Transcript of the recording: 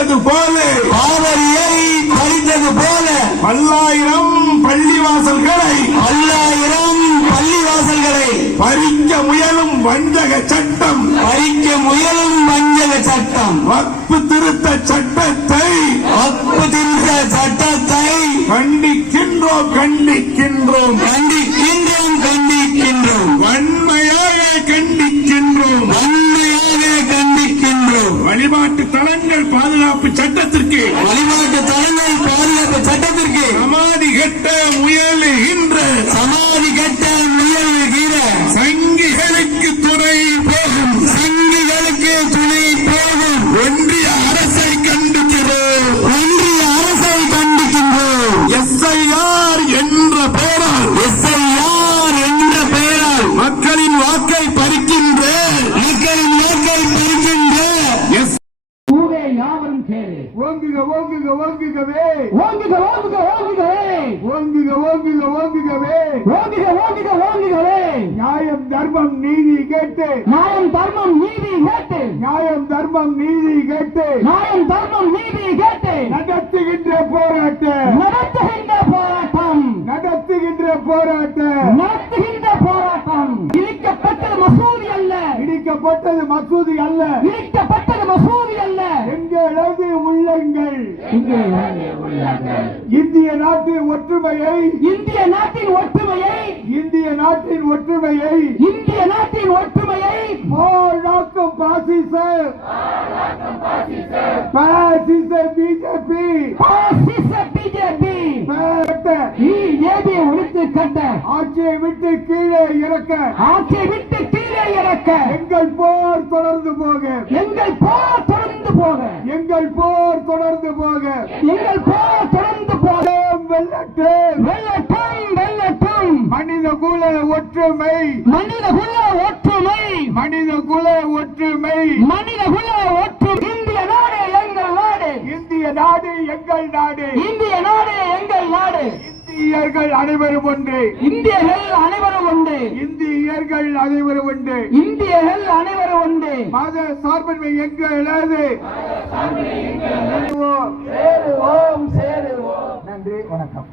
பறித்தது போல காவிரியை பறித்தது போல பல்லாயிரம் பள்ளிவாசல்களை பல்லாயிரம் பள்ளிவாசல்களை பறிக்க முயலும் வஞ்சக சட்டம் பறிக்க முயலும் வஞ்சக சட்டம். வக்பு திருத்த சட்டத்தை வக்பு திருத்த சட்டத்தை கண்டிக்கின்றோம். கண்டிக்கின்றோம் கண்டிக்கின்றோம் கண்டிக்கின்றோம் வன்மையாக கண்டிக்கின்றோம் வன்மையாக கண்டிக்கின்றோம் வழிபாட்டு தலங்கள் பாதுகாப்பு சட்டத்திற்கு. வழிபாட்டு தலங்கள் பாதுகாப்பு சட்டத்திற்கு. சமாதி கட்ட முயலுகின்ற ஓங்குக ஓங்குக ஓங்குகவே ஓங்குக ஓங்குக ஓங்குகவே ஓங்குக ஓங்குக ஓங்குகவே ஓங்குக ஓங்குக ஓங்குகவே நியாயம் தர்மம் நீதி கேட்டு. நியாயம் தர்மம் நீதி கேட்டு. நியாயம் தர்மம் நீதி கேட்டு. நியாயம் தர்மம் நீதி கேட்டு. நடத்துகின்ற போராட்டம். நடத்துகின்ற போராட்டம். நடத்துகின்ற போராட்டம் இடிக்கப்பட்டது மசூதி அல்ல இடிக்கப்பட்டது மசூதி அல்ல. இடிக்கப்பட்டது மசூதி அல்ல. எங்களது உள்ளங்கள். இந்திய நாட்டின் ஒற்றுமையை. இந்திய நாட்டின் ஒற்றுமையை. இந்திய நாட்டின் ஒற்றுமையை. இந்திய நாட்டின் ஒற்றுமையை. போராக்கும் பாசிச. பாசிச. பிஜேபி. பாசிச பிஜேபி. ஒழித்து கட்ட. ஆட்சியை விட்டு கீழே இறக்க. ஆட்சியை விட்டு எங்கள் போர் தொடர்ந்து போக. எங்கள் போர் தொடர்ந்து போக. எங்கள் போர் தொடர்ந்து போக. எங்கள் போர் தொடர்ந்து போக. வெள்ளட்டும். வெள்ளட்டும் வெள்ளட்டும். மனித குல ஒற்றுமை. மனித குல ஒற்றுமை. மனித குல ஒற்றுமை. மனித குல ஒற்றுமை. இந்திய நாடு எங்கள் நாடு. இந்திய நாடு எங்கள் நாடு. இந்திய நாடு எங்கள் நாடு. இந்தியர்கள் அனைவரும் ஒன்று. இந்தியர்கள் அனைவரும் உண்டு இந்தியர்கள் அனைவரும் ஒன்று. இந்தியர்கள் அனைவரும் உண்டு மத சார்பின்மை சேருவோம் சேருவோம். நன்றி வணக்கம்.